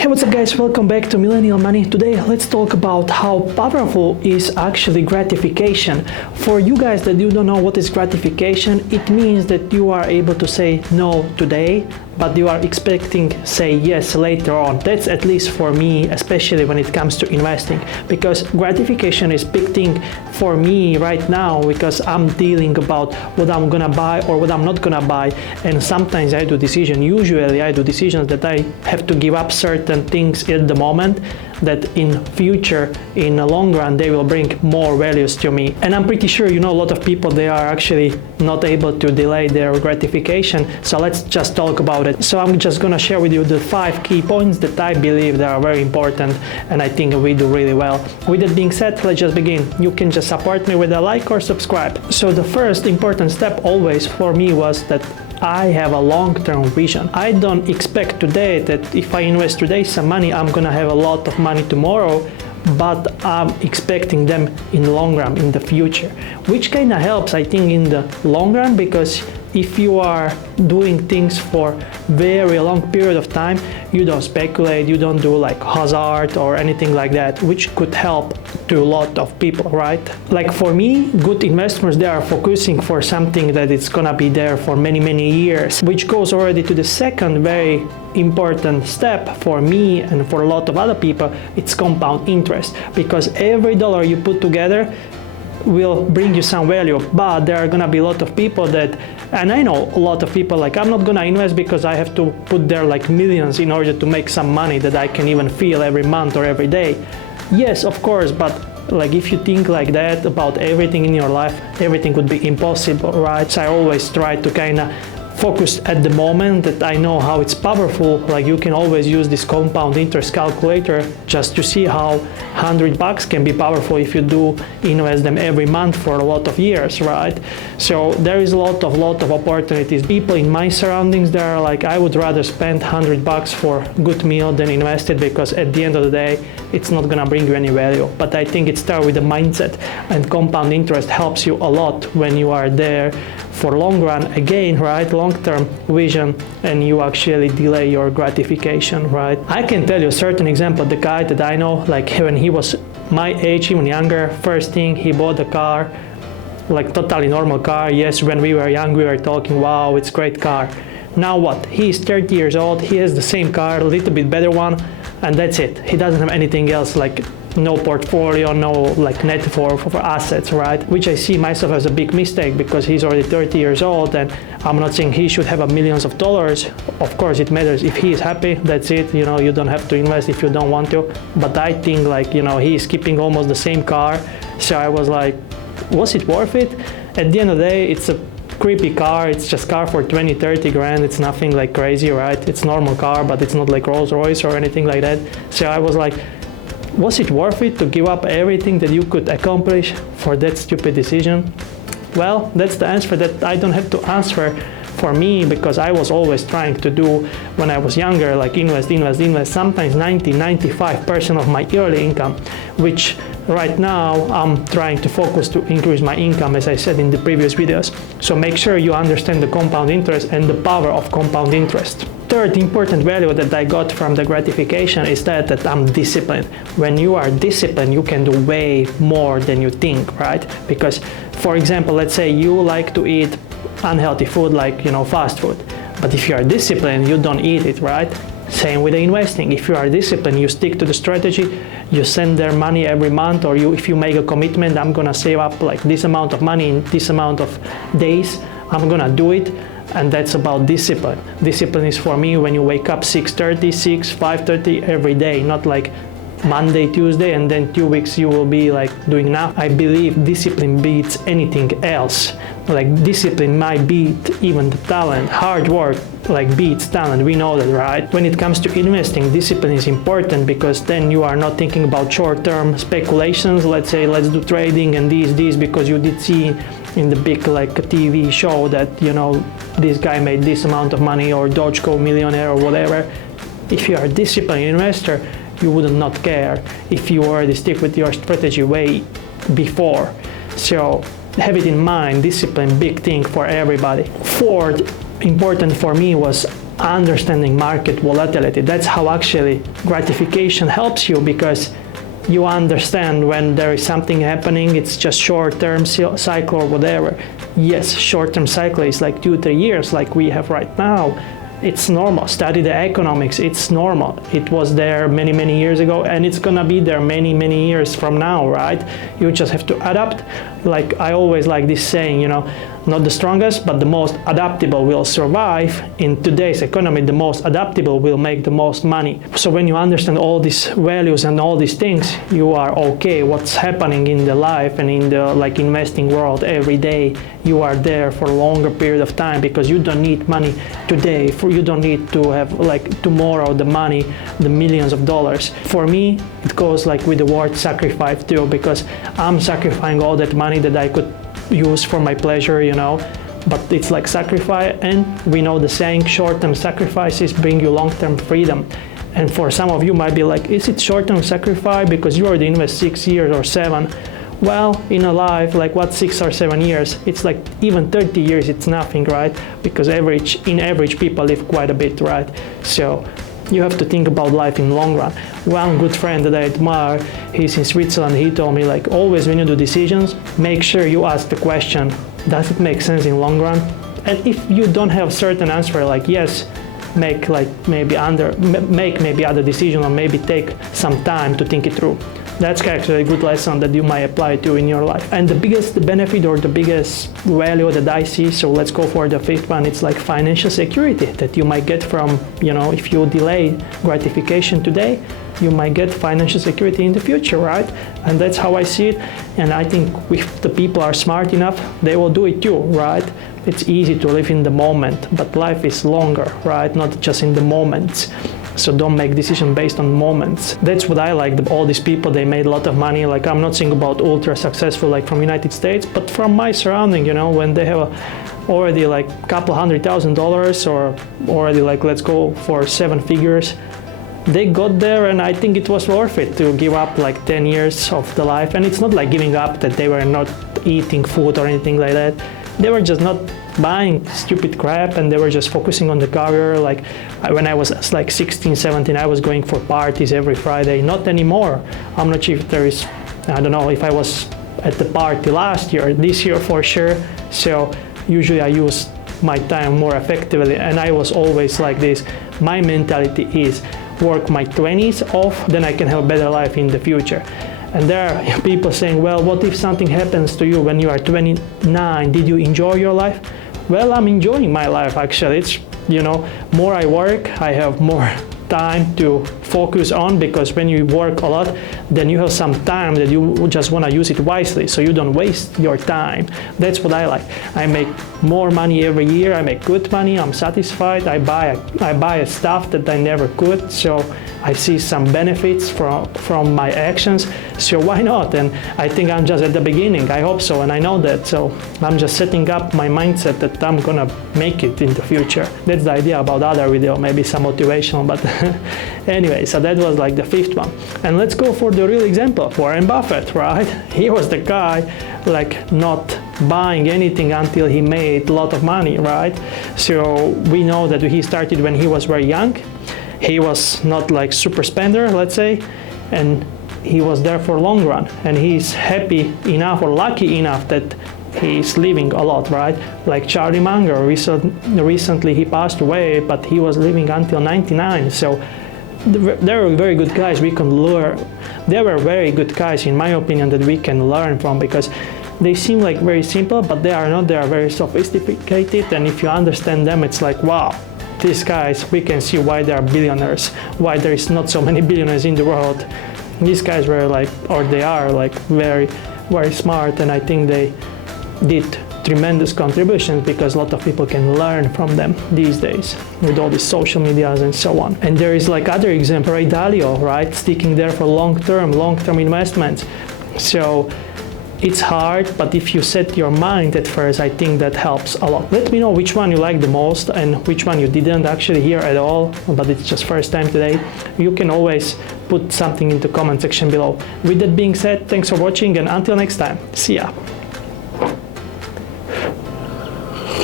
Hey, what's up guys, welcome back to Millennial Money. Today let's talk about how powerful is actually gratification. For you guys that you don't know what is gratification, it means that you are able to say no today, but you are expecting say yes later on. That's at least for me, especially when it comes to investing, because gratification is big thing for me right now, because I'm dealing about what I'm gonna buy or what I'm not gonna buy, and sometimes I do decisions. Usually I do decisions that I have to give up certain things at the moment that in future, in the long run, they will bring more values to me. And I'm pretty sure a lot of people, they are actually not able to delay their gratification. So let's just talk about it. So I'm just gonna share with you the 5 key points that I believe that are very important, and I think we do really well. With that being said, let's just begin. You can just support me with a like or subscribe. So the first important step always for me was that I have a long-term vision. I don't expect today that if I invest today some money, I'm gonna have a lot of money tomorrow, but I'm expecting them in the long run, in the future, which kind of helps, I think, in the long run, because if you are doing things for very long period of time, you don't speculate, you don't do like hazard or anything like that, which could help to a lot of people, right? Like for me, good investors, they are focusing for something that it's gonna be there for many years, which goes already to the second very important step for me and for a lot of other people. It's compound interest, because every dollar you put together will bring you some value. But there are gonna be a lot of people that, and I know a lot of people, like, I'm not gonna invest because I have to put there like millions in order to make some money that I can even feel every month or every day. Yes, of course, but like if you think like that about everything in your life, everything would be impossible, right? So I always try to kind of focus at the moment that I know how it's powerful. Like you can always use this compound interest calculator just to see how $100 can be powerful if you do invest them every month for a lot of years, right? So there is a lot of opportunities. People in my surroundings, they are like, I would rather spend $100 for a good meal than invest it, because at the end of the day, it's not gonna bring you any value. But I think it starts with the mindset, and compound interest helps you a lot when you are there for long run, again, right? Long-term vision, and you actually delay your gratification, right? I can tell you a certain example. The guy that I know, like when he was my age, even younger, first thing he bought a car, like totally normal car. Yes, when we were young, we were talking, wow, it's a great car. Now what? He's 30 years old, he has the same car, a little bit better one, and that's it. He doesn't have anything else, like no portfolio, no like net for assets, right? Which I see myself as a big mistake, because he's already 30 years old, and I'm not saying he should have millions of dollars. Of course it matters if he is happy, that's it. You don't have to invest if you don't want to. But I think like, he's keeping almost the same car. So I was like, was it worth it? At the end of the day, it's a creepy car. It's just car for 20-30 grand. It's nothing like crazy, right? It's normal car, but it's not like Rolls Royce or anything like that. So I was like, was it worth it to give up everything that you could accomplish for that stupid decision? Well, that's the answer that I don't have to answer for me, because I was always trying to do when I was younger, like invest, sometimes 90-95% of my yearly income, which right now I'm trying to focus to increase my income, as I said in the previous videos. So make sure you understand the compound interest and the power of compound interest. Third important value that I got from the gratification is that I'm disciplined. When you are disciplined, you can do way more than you think, right? Because, for example, let's say you like to eat unhealthy food, like fast food, but if you are disciplined, you don't eat it, right? Same with the investing. If you are disciplined, you stick to the strategy, you send their money every month, or if you make a commitment, I'm gonna save up like this amount of money in this amount of days, I'm gonna do it. And that's about discipline. Discipline is for me when you wake up 6:30, 5:30 every day, not like Monday, Tuesday, and then 2 weeks you will be like doing now. I believe discipline beats anything else. Like discipline might beat even the talent. Hard work like beats talent, we know that, right? When it comes to investing, discipline is important, because then you are not thinking about short-term speculations. Let's say, let's do trading and these, because you did see in the big like TV show that, this guy made this amount of money, or Dogecoin millionaire or whatever. If you are a disciplined investor, you would not care if you already stick with your strategy way before. So have it in mind, discipline, big thing for everybody. Fourth, important for me was understanding market volatility. That's how actually gratification helps you, because you understand when there is something happening, it's just short-term cycle or whatever. Yes, short-term cycle is like 2-3 years like we have right now. It's normal. Study the economics, it's normal. It was there many years ago, and it's gonna be there many years from now, right? You just have to adapt. Like I always like this saying, not the strongest, but the most adaptable will survive. In today's economy, the most adaptable will make the most money. So when you understand all these values and all these things, you are okay what's happening in the life and in the investing world every day. You are there for a longer period of time, because you don't need money today. You don't need to have tomorrow the money, the millions of dollars. For me, it goes with the word sacrifice too, because I'm sacrificing all that money that I could use for my pleasure, but it's like sacrifice, and we know the saying, short-term sacrifices bring you long-term freedom. And for some of you might be like, is it short-term sacrifice because you already invest 6 years or 7? Well, in a life, 6 or 7 years, it's even 30 years, it's nothing, right? Because in average people live quite a bit, right? So you have to think about life in the long run. One good friend that I admire, he's in Switzerland, he told me always when you do decisions, make sure you ask the question, does it make sense in the long run? And if you don't have certain answer yes, make maybe other decision, or maybe take some time to think it through. That's actually a good lesson that you might apply to in your life. And the biggest benefit or the biggest value that I see, so let's go for the fifth one, it's financial security that you might get from, if you delay gratification today, you might get financial security in the future, right? And that's how I see it. And I think if the people are smart enough, they will do it too, right? It's easy to live in the moment, but life is longer, right? Not just in the moments. So don't make decisions based on moments. That's what I like. All these people, they made a lot of money. I'm not saying about ultra successful from United States, but from my surrounding, when they have already couple $100,000 or already let's go for 7 figures, they got there, and I think it was worth it to give up 10 years of the life. And it's not giving up that they were not eating food or anything like that. They were just not buying stupid crap, and they were just focusing on the career. When I was 16, 17, I was going for parties every Friday. Not anymore. I'm not sure if there is, I don't know if I was at the party last year, this year for sure. So usually I use my time more effectively, and I was always like this. My mentality is work my 20s off, then I can have a better life in the future. And there are people saying, well, what if something happens to you when you are 29? Did you enjoy your life? Well, I'm enjoying my life, actually. It's, more I work, I have more time to focus on, because when you work a lot, then you have some time that you just want to use it wisely, so you don't waste your time. That's what I like. I make more money every year, I make good money, I'm satisfied, I buy stuff that I never could, so I see some benefits from my actions, so why not? And I think I'm just at the beginning, I hope so, and I know that, so I'm just setting up my mindset that I'm gonna make it in the future. That's the idea about other video, maybe some motivational, but anyway, so that was the fifth one. And let's go for the real example, Warren Buffett, right? He was the guy not buying anything until he made a lot of money, right? So we know that he started when he was very young. He was not super spender, let's say, and he was there for long run, and he's happy enough or lucky enough that he's living a lot, right? Like Charlie Munger, recently he passed away, but he was living until 99. So there were very good guys we can learn. There were very good guys, in my opinion, that we can learn from, because they seem very simple, but they are not. They are very sophisticated, and if you understand them, it's wow. These guys, we can see why they are billionaires, why there is not so many billionaires in the world. These guys were they are very, very smart, and I think they did tremendous contributions, because a lot of people can learn from them these days with all these social medias and so on. And there is other example, Ray Dalio, right? Sticking there for long-term investments. So it's hard, but if you set your mind at first, I think that helps a lot. Let me know which one you like the most and which one you didn't actually hear at all, but it's just first time today. You can always put something in the comment section below. With that being said, thanks for watching, and until next time, see ya.